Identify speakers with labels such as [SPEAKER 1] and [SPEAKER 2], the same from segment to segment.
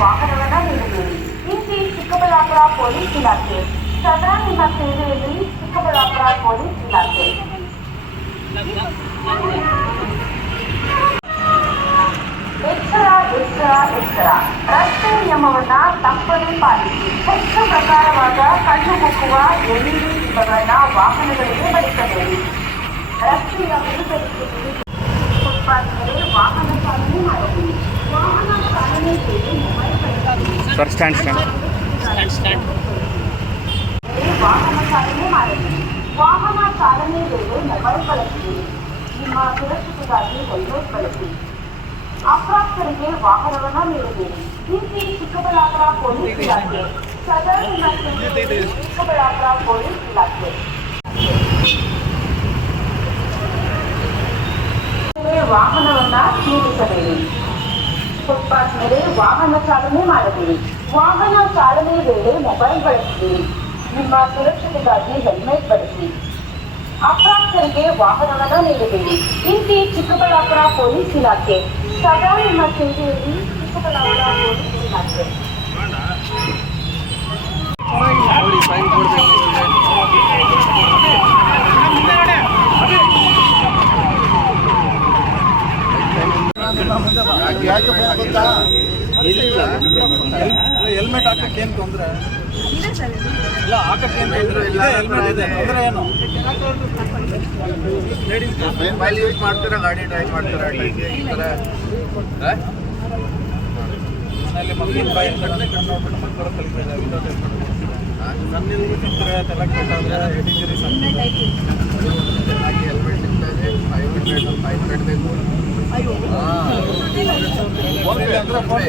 [SPEAKER 1] ವಾಹನವನ್ನ ನೀಡಬೇಡಿ ಇಂತಿ ಚಿಕ್ಕಬಳ್ಳಾಪುರ ಪೊಲೀಸ್ ಇಲಾಖೆ ಸದಾ ನಿಮ್ಮ ಸೇವೆಯಲ್ಲಿ ಚಿಕ್ಕಬಳ್ಳಾಪುರ ಪೊಲೀಸ್ ಇಲಾಖೆ. ಎಚ್ಚರ ಎಚ್ಚರ ಎಚ್ಚರ. ರಸ್ತೆ ನಿಯಮವನ್ನ ತಪ್ಪದೇ ಪಾಲಿಸಿ. ಹೆಚ್ಚು ಪ್ರಕಾರವಾದ ಕಣ್ಣು ಮುಕ್ಕುವ ಎಲ್ಇಡಿ ದೀಪಗಳನ್ನ ವಾಹನಗಳಿಗೆ ಬಳಸಬೇಡಿ ರಸ್ತೆಯ ವಿರುದ್ಧದಲ್ಲಿ ಫುಟ್ಪಾತ್ ಮೇಲೆ ವಾಹನ ಚಾಲನೆ ಮಾಡಬೇಡಿ ವಾಹನ ಚಾಲನೆ ವೇಳೆ ಮೊಬೈಲ್ ಬಳಸಬೇಡಿ
[SPEAKER 2] ಸರ್ ಸ್ಟ್ಯಾಂಡ್ ಸ್ಟ್ಯಾಂಡ್
[SPEAKER 1] ವಾಹನ ಚಾಲನೆ ಮಾಡಬೇಡಿ ವಾಹನ ಚಾಲನೆ ವೇಳೆ ಮೊಬೈಲ್ ಬಳಸಿ ನಿಮ್ಮ ಸುರಕ್ಷತೆಗಾಗಿ ಹೆಲ್ಮೆಟ್ ಬಳಸಿ ಅಪ್ರಾಪ್ತರಿಗೆ ವಾಹನವನ್ನು ನೀಡಬೇಡಿ ಇಂತಿ ಚಿಕ್ಕಬಳ್ಳಾಪುರ ಪೊಲೀಸ್ ಇಲಾಖೆ ಸದರ್ ನಿಮ್ಮ ಚಿಕ್ಕಬಳ್ಳಾಪುರ ಪೊಲೀಸ್ ಇಲಾಖೆ ವಾಹನವನ್ನ ನಿಲ್ಲಿಸಬೇಡಿ ಮೇಲೆ ವಾಹನ ಚಾಲನೆ ಮಾಡಬೇಡಿ. ವಾಹನ ಚಾಲನೆ ವೇಳೆ ಮೊಬೈಲ್ ಬಳಸಬೇಡಿ. ನಿಮ್ಮ ಸುರಕ್ಷತೆಗಾಗಿ ಹೆಲ್ಮೆಟ್ ಬಳಸಿ. ಅಪ್ರಾಪ್ತರಿಗೆ ವಾಹನವನ್ನು ನೀಡಬೇಡಿ. ಇಂತಿ ಚಿಕ್ಕಬಳ್ಳಾಪುರ ಪೊಲೀಸ್ ಇಲಾಖೆ. ಸದಾ ನಿಮ್ಮ ಸೇವೆಯಲ್ಲಿ ಚಿಕ್ಕಬಳ್ಳಾಪುರ ಪೊಲೀಸ್ ಇಲಾಖೆ.
[SPEAKER 3] ಹೆಲ್ಮೆಟ್ ಹಾಕಕ್ಕೆ ಏನು ತೊಂದರೆ? ಇಲ್ಲ ಹಾಕಕ್ಕೆ ಏನು ತೊಂದರೆ? ಇದೆ ಹೆಲ್ಮೆಟ್ ಇದೆ. ತೊಂದರೆ ಏನು?
[SPEAKER 4] ಮೊಬೈಲ್ ಯೂಸ್ ಮಾಡ್ತೀರಾ ಗಾಡಿ ಡ್ರೈವ್ ಮಾಡ್ತೀರಾ ಈ ಥರ?
[SPEAKER 3] ಮನೆಯಲ್ಲಿ ಮಕ್ಕಳು ಬಾಯಿ ಕಣ್ಣು ನೋಡ್ಬಿಟ್ಟು ಮಕ್ಕಳು ಕಲಿತಾ ಇದ್ದಾರೆ ವಿತೌಟ್ ಹೆಲ್ಮೆಟ್ ನನ್ನಿಲ್ಲಿ ತಿಂತಾರೆ
[SPEAKER 4] ಚೆನ್ನಾಗಿ ಹೆಲ್ಮೆಟ್ ಸಿಗ್ತದೆ ಫೈವ್ ಹಂಡ್ರೆಡ್ ಫೈವ್ ಹಂಡ್ರೆಡ್ ಬೇಕು.
[SPEAKER 3] ಫೋನ್ ಪೇ ಅಂದ್ರೆ ಫೋನ್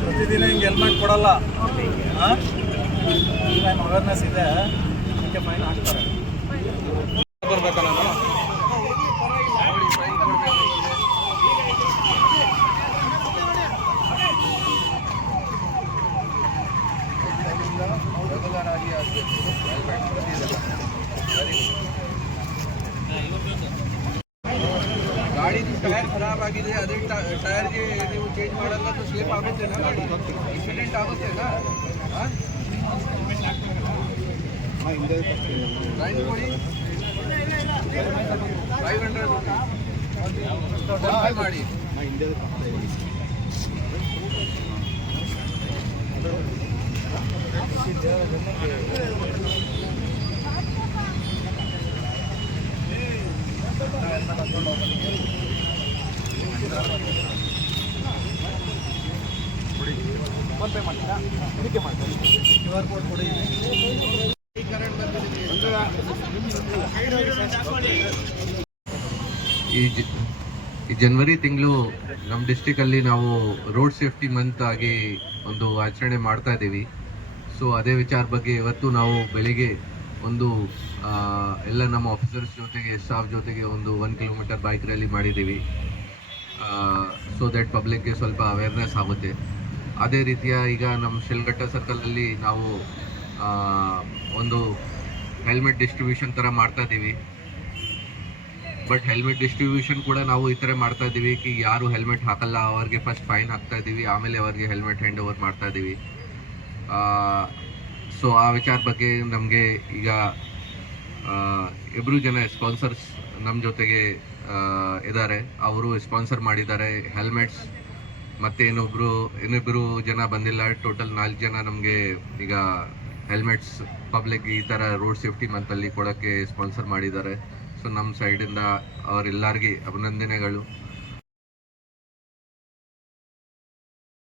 [SPEAKER 3] ಪ್ರತಿದಿನ ಹಿಂಗೆ ಹೆಲ್ಮೆಟ್ ಕೊಡಲ್ಲ? ಅವೇರ್ನೆಸ್ ಇದೆ ಅದಕ್ಕೆ ಫೈನ್ ಹಾಕ್ತಾರೆ ಬರ್ಬೇಕಾ
[SPEAKER 4] regular ಆಗಿ ಆಗ್ಬೇಕು. Helmet ಬಂದಿದೆಲ್ಲ. Very good. ಗಾಡಿ ಟೈರ್ ಖರಾಬ್ ಆಗಿದೆ ಅದೇ ಟೈರ್ಗೆ ನೀವು ಚೇಂಜ್ ಮಾಡಲ್ಲ तो ಸ್ಲಿಪ್ ಆಗುತ್ತೇನಾ ಗಾಡಿ ಇನ್ಸಿಡೆಂಟ್ ಆಗುತ್ತೇನಾ ಫೈನ್ ಕೊಡಿ ಫೈವ್ ಹಂಡ್ರೆಡ್ ರುಪೀಸ್ ಮಾಡಿ
[SPEAKER 5] ಈ ಜನವರಿ ತಿಂಗಳು ನಮ್ಮ ಡಿಸ್ಟಿಕಲ್ಲಿ ನಾವು ರೋಡ್ ಸೇಫ್ಟಿ ಮಂತ್ ಆಗಿ ಒಂದು ಆಚರಣೆ ಮಾಡ್ತಾ ಇದ್ದೀವಿ. ಸೊ ಅದೇ ವಿಚಾರ ಬಗ್ಗೆ ಇವತ್ತು ನಾವು ಬೆಳಿಗ್ಗೆ ಒಂದು ಎಲ್ಲ ನಮ್ಮ ಆಫೀಸರ್ಸ್ ಜೊತೆಗೆ ಸ್ಟಾಫ್ ಜೊತೆಗೆ ಒಂದು ಒನ್ ಕಿಲೋಮೀಟರ್ ಬೈಕ್ ರ್ಯಾಲಿ ಮಾಡಿದ್ದೀವಿ. ಸೊ ದಟ್ ಪಬ್ಲಿಕ್ಗೆ ಸ್ವಲ್ಪ ಅವೇರ್ನೆಸ್ ಆಗುತ್ತೆ. ಅದೇ ರೀತಿಯ ಈಗ ನಮ್ಮ ಶಿಲ್ಘಟ್ಟ ಸರ್ಕಲಲ್ಲಿ ನಾವು ಒಂದು ಹೆಲ್ಮೆಟ್ ಡಿಸ್ಟ್ರಿಬ್ಯೂಷನ್ ಥರ ಮಾಡ್ತಾ ಇದ್ದೀವಿ. ಬಟ್ ಹೆಲ್ಮೆಟ್ ಡಿಸ್ಟ್ರಿಬ್ಯೂಷನ್ ಕೂಡ ನಾವು ಈ ಥರ ಮಾಡ್ತಾ ಇದ್ದೀವಿ ಕಿ ಯಾರು ಹೆಲ್ಮೆಟ್ ಹಾಕಲ್ಲ, ಅವ್ರಿಗೆ ಫಸ್ಟ್ ಫೈನ್ ಹಾಕ್ತಾ ಇದ್ದೀವಿ, ಆಮೇಲೆ ಅವರಿಗೆ ಹೆಲ್ಮೆಟ್ ಹ್ಯಾಂಡ್ ಓವರ್ ಮಾಡ್ತಾ ಇದ್ದೀವಿ. ಸೊ ಆ ವಿಚಾರ ಬಗ್ಗೆ ನಮಗೆ ಈಗ ಇಬ್ಬರು ಜನ ಸ್ಪಾನ್ಸರ್ಸ್ ನಮ್ಮ ಜೊತೆಗೆ ಇದ್ದಾರೆ. ಅವರು ಸ್ಪಾನ್ಸರ್ ಮಾಡಿದ್ದಾರೆ ಹೆಲ್ಮೆಟ್ಸ್ ಮತ್ತು ಇನ್ನೊಬ್ಬರು ಇನ್ನೊಬ್ಬರು ಜನ ಬಂದಿಲ್ಲ. ಟೋಟಲ್ ನಾಲ್ಕು ಜನ ನಮಗೆ ಈಗ ಹೆಲ್ಮೆಟ್ಸ್ ಪಬ್ಲಿಕ್ ಈ ಥರ ರೋಡ್ ಸೇಫ್ಟಿ ಮಂತಲ್ಲಿ ಕೊಡೋಕ್ಕೆ ಸ್ಪಾನ್ಸರ್ ಮಾಡಿದ್ದಾರೆ. ಸೊ ನಮ್ಮ ಸೈಡಿಂದ ಅವರೆಲ್ಲರಿಗೆ ಅಭಿನಂದನೆಗಳು.